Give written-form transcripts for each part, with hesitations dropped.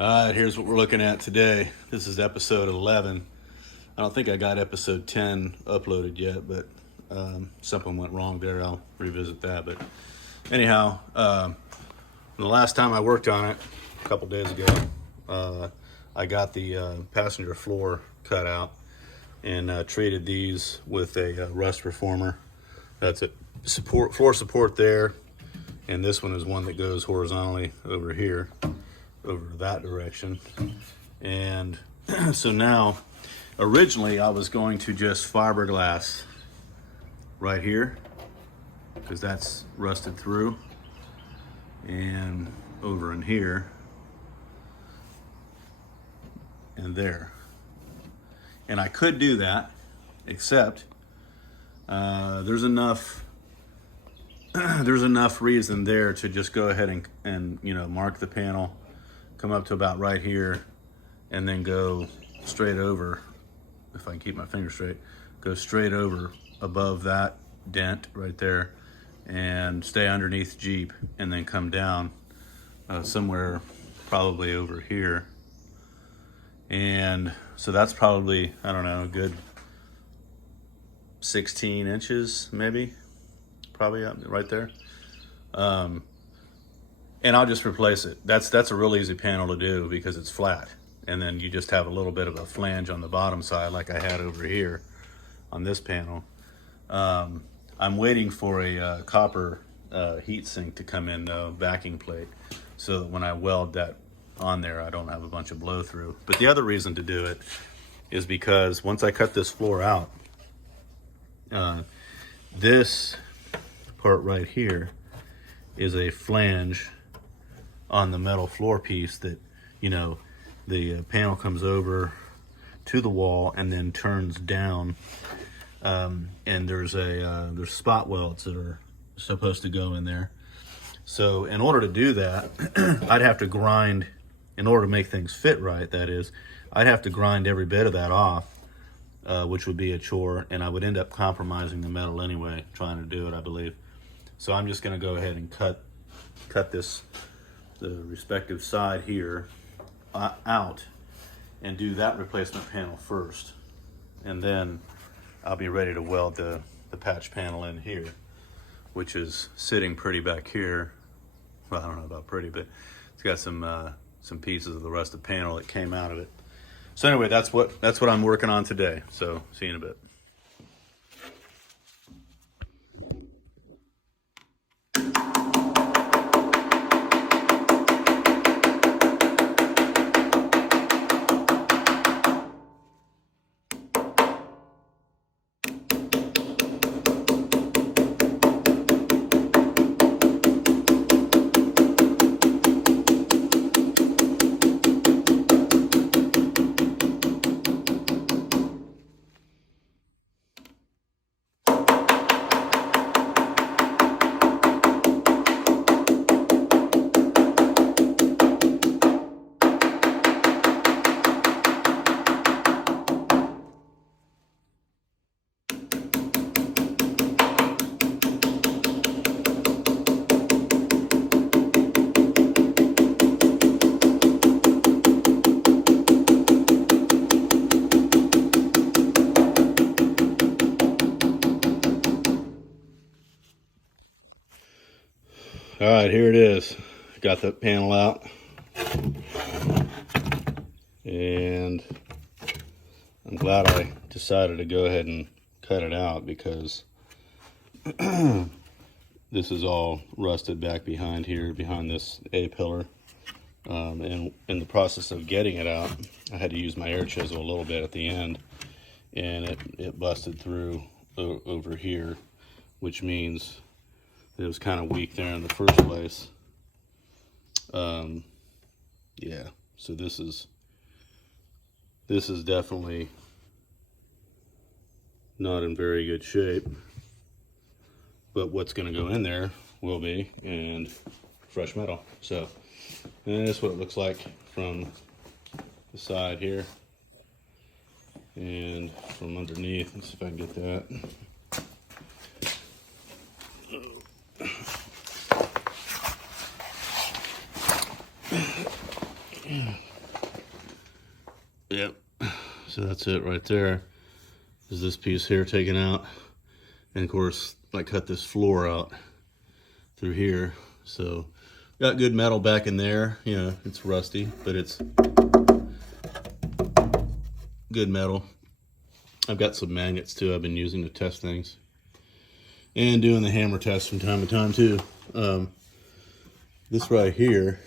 All right, here's what we're looking at today. This is episode 11. I don't think I got episode 10 uploaded yet, but something went wrong there. I'll revisit that. But anyhow, the last time I worked on it, a couple days ago, I got the passenger floor cut out and treated these with a rust reformer. That's it. Floor support there, and this one is one that goes horizontally over here, over that direction. And so now, originally I was going to just fiberglass right here because that's rusted through, and over in here and there. And I could do that, except there's enough reason there to just go ahead and mark the panel, come up to about right here, and then go straight over, if I can keep my finger straight, go straight over above that dent right there and stay underneath Jeep, and then come down somewhere probably over here. And so that's probably, I don't know, a good 16 inches maybe, probably right there. And I'll just replace it. That's a real easy panel to do because it's flat, and then you just have a little bit of a flange on the bottom side like I had over here on this panel. I'm waiting for a copper heat sink to come in, backing plate, so that when I weld that on there I don't have a bunch of blow through. But the other reason to do it is because once I cut this floor out, this part right here is a flange on the metal floor piece that, the panel comes over to the wall and then turns down, and there's spot welds that are supposed to go in there. So in order to do that, I'd have to grind, in order to make things fit right, that is, I'd have to grind every bit of that off, which would be a chore, and I would end up compromising the metal anyway, trying to do it, I believe. So I'm just going to go ahead and cut the respective side here out and do that replacement panel first, and then I'll be ready to weld the patch panel in here, which is sitting pretty back here. Well, I don't know about pretty, but it's got some pieces of the rusted panel that came out of it. So anyway, that's what I'm working on today. So see you in a bit. All right, here it is. Got the panel out, and I'm glad I decided to go ahead and cut it out because this is all rusted back behind here, behind this A-pillar. And in the process of getting it out, I had to use my air chisel a little bit at the end, and it busted through over here, which means it was kind of weak there in the first place. Yeah, so this is definitely not in very good shape, but what's going to go in there will be, and fresh metal. So, and that's what it looks like from the side here and from underneath. Let's see if I can get that. Yep. So that's it right there. Is this piece here taken out. And of course, I cut this floor out through here. So got good metal back in there. You know, it's rusty, but it's good metal. I've got some magnets too I've been using to test things. And doing the hammer test from time to time too. This right here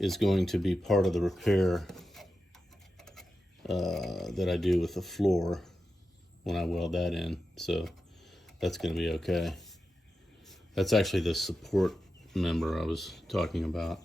is going to be part of the repair that I do with the floor when I weld that in. So that's going to be okay. That's actually the support member I was talking about.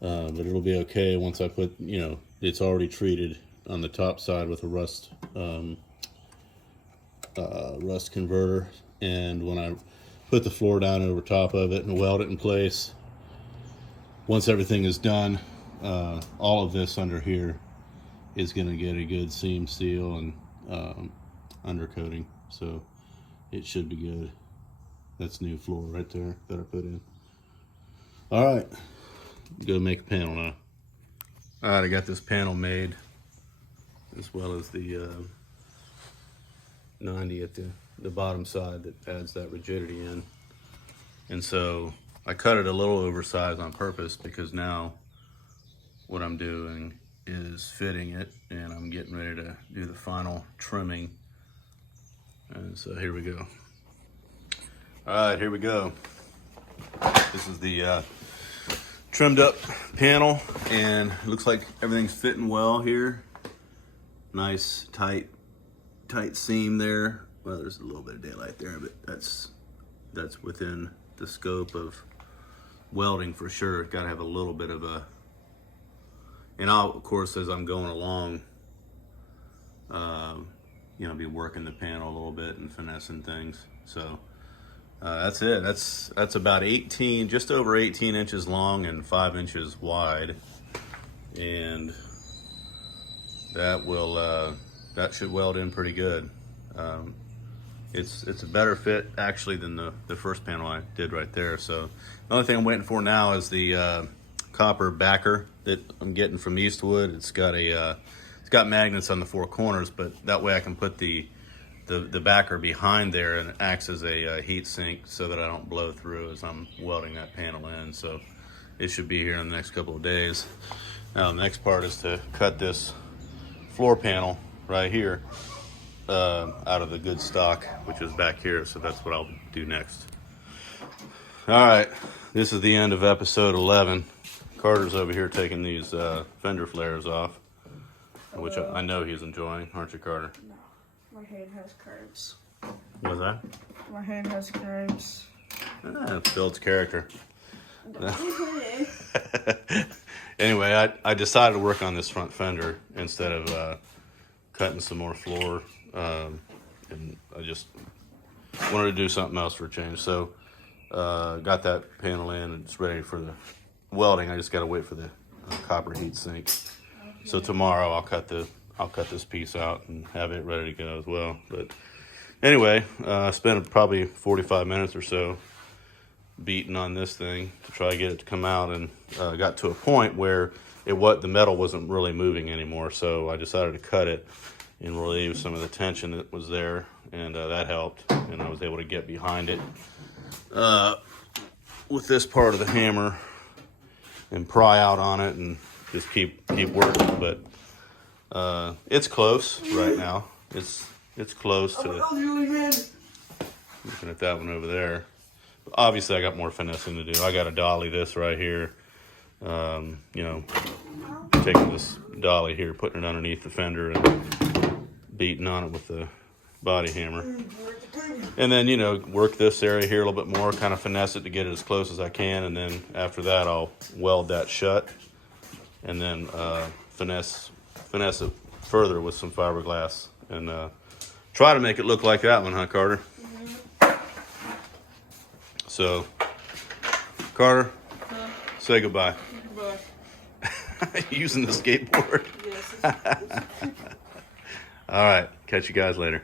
But it'll be okay once I put, you know, it's already treated on the top side with a rust converter, and when I put the floor down over top of it and weld it in place, once everything is done, all of this under here is going to get a good seam seal and undercoating, so it should be good. That's new floor right there that I put in. All right, go make a panel now. All right, I got this panel made, as well as the 90 at the bottom side that adds that rigidity in. And so I cut it a little oversized on purpose, because now what I'm doing is fitting it, and I'm getting ready to do the final trimming. And so here we go. All right, here we go. This is the trimmed up panel, and it looks like everything's fitting well here. Nice tight seam there. Well, there's a little bit of daylight there, but that's within the scope of welding for sure. Got to have a little bit of a, and I'll, of course, as I'm going along, you know, be working the panel a little bit and finessing things. So that's it. That's about 18, just over 18 inches long and 5 inches wide, and that will that should weld in pretty good. It's a better fit actually than the first panel I did right there. So the only thing I'm waiting for now is the copper backer that I'm getting from Eastwood. It's got magnets on the four corners, but that way I can put the backer behind there, and it acts as a heat sink so that I don't blow through as I'm welding that panel in. So it should be here in the next couple of days. Now the next part is to cut this floor panel right here out of the good stock, which is back here. So that's what I'll do next. All right, this is the end of episode 11. Carter's over here taking these fender flares off, which I know he's enjoying, aren't you, Carter? No, my hand has curves. What's that? My hand has curves. It builds character. Anyway, I decided to work on this front fender instead of cutting some more floor, and I just wanted to do something else for a change. So got that panel in, and it's ready for the welding. I just got to wait for the copper heat sink. Okay. So tomorrow I'll cut this piece out and have it ready to go as well. But anyway, I spent probably 45 minutes or so beating on this thing to try to get it to come out, and got to a point where the metal wasn't really moving anymore. So I decided to cut it and relieve some of the tension that was there, and that helped. And I was able to get behind it with this part of the hammer and pry out on it and just keep working. But it's close right now. It's close to looking at that one over there. But obviously I got more finessing to do. I got to dolly this right here. You know, taking this dolly here, putting it underneath the fender and beating on it with the body hammer. And then, you know, work this area here a little bit more, kind of finesse it to get it as close as I can. And then after that, I'll weld that shut, and then finesse it further with some fiberglass, and try to make it look like that one, huh, Carter? Mm-hmm. So, Carter, say goodbye. Goodbye. Using the skateboard. Yes. All right, catch you guys later.